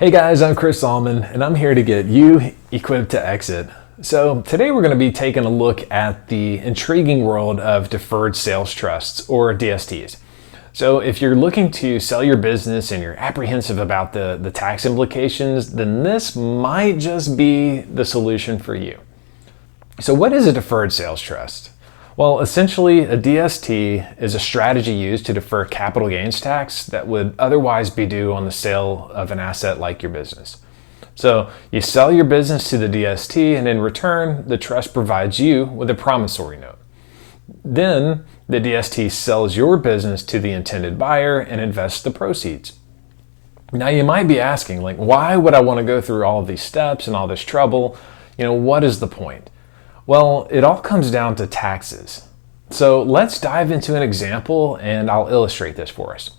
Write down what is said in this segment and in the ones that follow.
Hey guys, I'm Chris Allman, and I'm here to get you equipped to exit. So today we're going to be taking a look at the intriguing world of deferred sales trusts, or DSTs. So if you're looking to sell your business and you're apprehensive about the tax implications, then this might just be the solution for you. So what is a deferred sales trust? Well, essentially, a DST is a strategy used to defer capital gains tax that would otherwise be due on the sale of an asset like your business. So you sell your business to the DST, and in return, the trust provides you with a promissory note. Then the DST sells your business to the intended buyer and invests the proceeds. Now you might be asking, why would I want to go through all of these steps and all this trouble? What is the point? Well, it all comes down to taxes. So let's dive into an example and I'll illustrate this for us.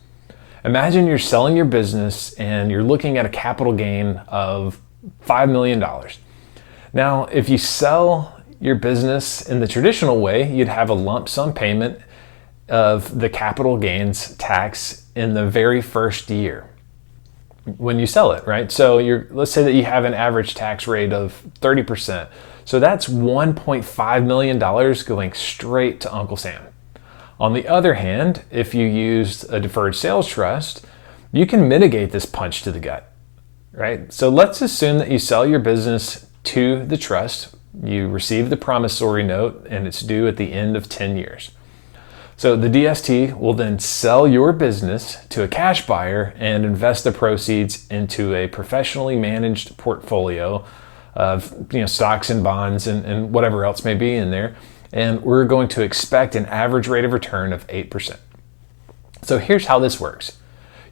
Imagine you're selling your business and you're looking at a capital gain of $5 million. Now, if you sell your business in the traditional way, you'd have a lump sum payment of the capital gains tax in the very first year when you sell it, right? So let's say that you have an average tax rate of 30%. So that's $1.5 million going straight to Uncle Sam. On the other hand, if you used a deferred sales trust, you can mitigate this punch to the gut, right? So let's assume that you sell your business to the trust, you receive the promissory note, and it's due at the end of 10 years. So the DST will then sell your business to a cash buyer and invest the proceeds into a professionally managed portfolio of stocks and bonds and whatever else may be in there. And we're going to expect an average rate of return of 8%. So here's how this works.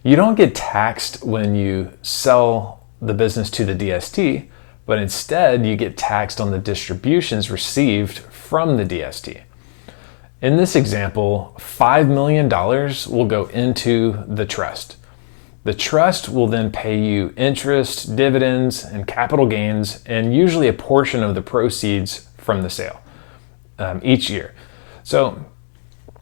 You don't get taxed when you sell the business to the DST, but instead you get taxed on the distributions received from the DST. In this example, $5 million will go into the trust. The trust will then pay you interest, dividends, and capital gains, and usually a portion of the proceeds from the sale each year. So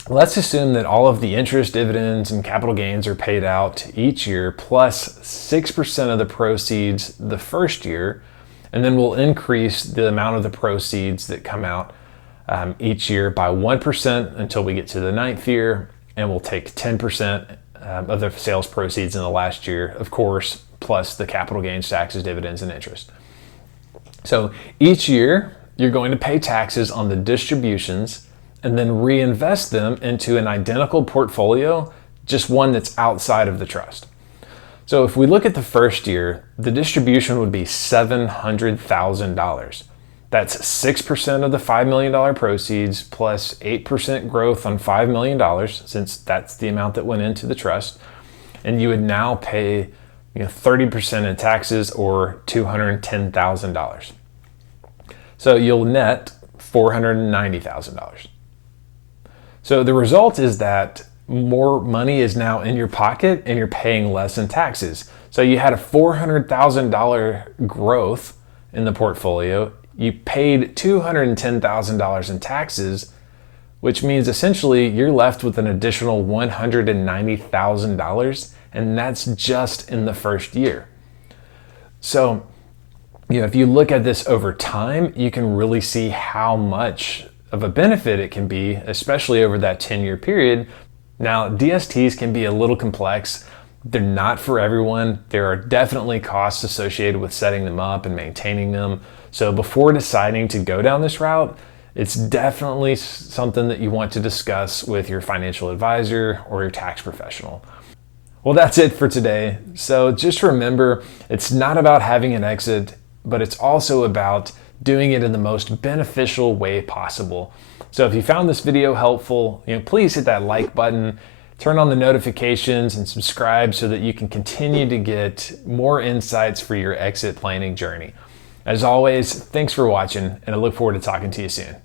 let's assume that all of the interest, dividends, and capital gains are paid out each year, plus 6% of the proceeds the first year, and then we'll increase the amount of the proceeds that come out each year by 1% until we get to the ninth year, and we'll take 10% of the sales proceeds in the last year, of course, plus the capital gains taxes, dividends, and interest. So each year, you're going to pay taxes on the distributions and then reinvest them into an identical portfolio, just one that's outside of the trust. So if we look at the first year, the distribution would be $700,000. That's 6% of the $5 million proceeds plus 8% growth on $5 million, since that's the amount that went into the trust. And you would now pay 30% in taxes, or $210,000. So you'll net $490,000. So the result is that more money is now in your pocket and you're paying less in taxes. So you had a $400,000 growth in the portfolio. You paid $210,000 in taxes, which means essentially you're left with an additional $190,000, and that's just in the first year. So, if you look at this over time, you can really see how much of a benefit it can be, especially over that 10-year period. Now, DSTs can be a little complex. They're not for everyone. There are definitely costs associated with setting them up and maintaining them. So before deciding to go down this route, it's definitely something that you want to discuss with your financial advisor or your tax professional. Well, that's it for today. So just remember, it's not about having an exit, but it's also about doing it in the most beneficial way possible. So if you found this video helpful, please hit that like button, turn on the notifications, and subscribe so that you can continue to get more insights for your exit planning journey. As always, thanks for watching, and I look forward to talking to you soon.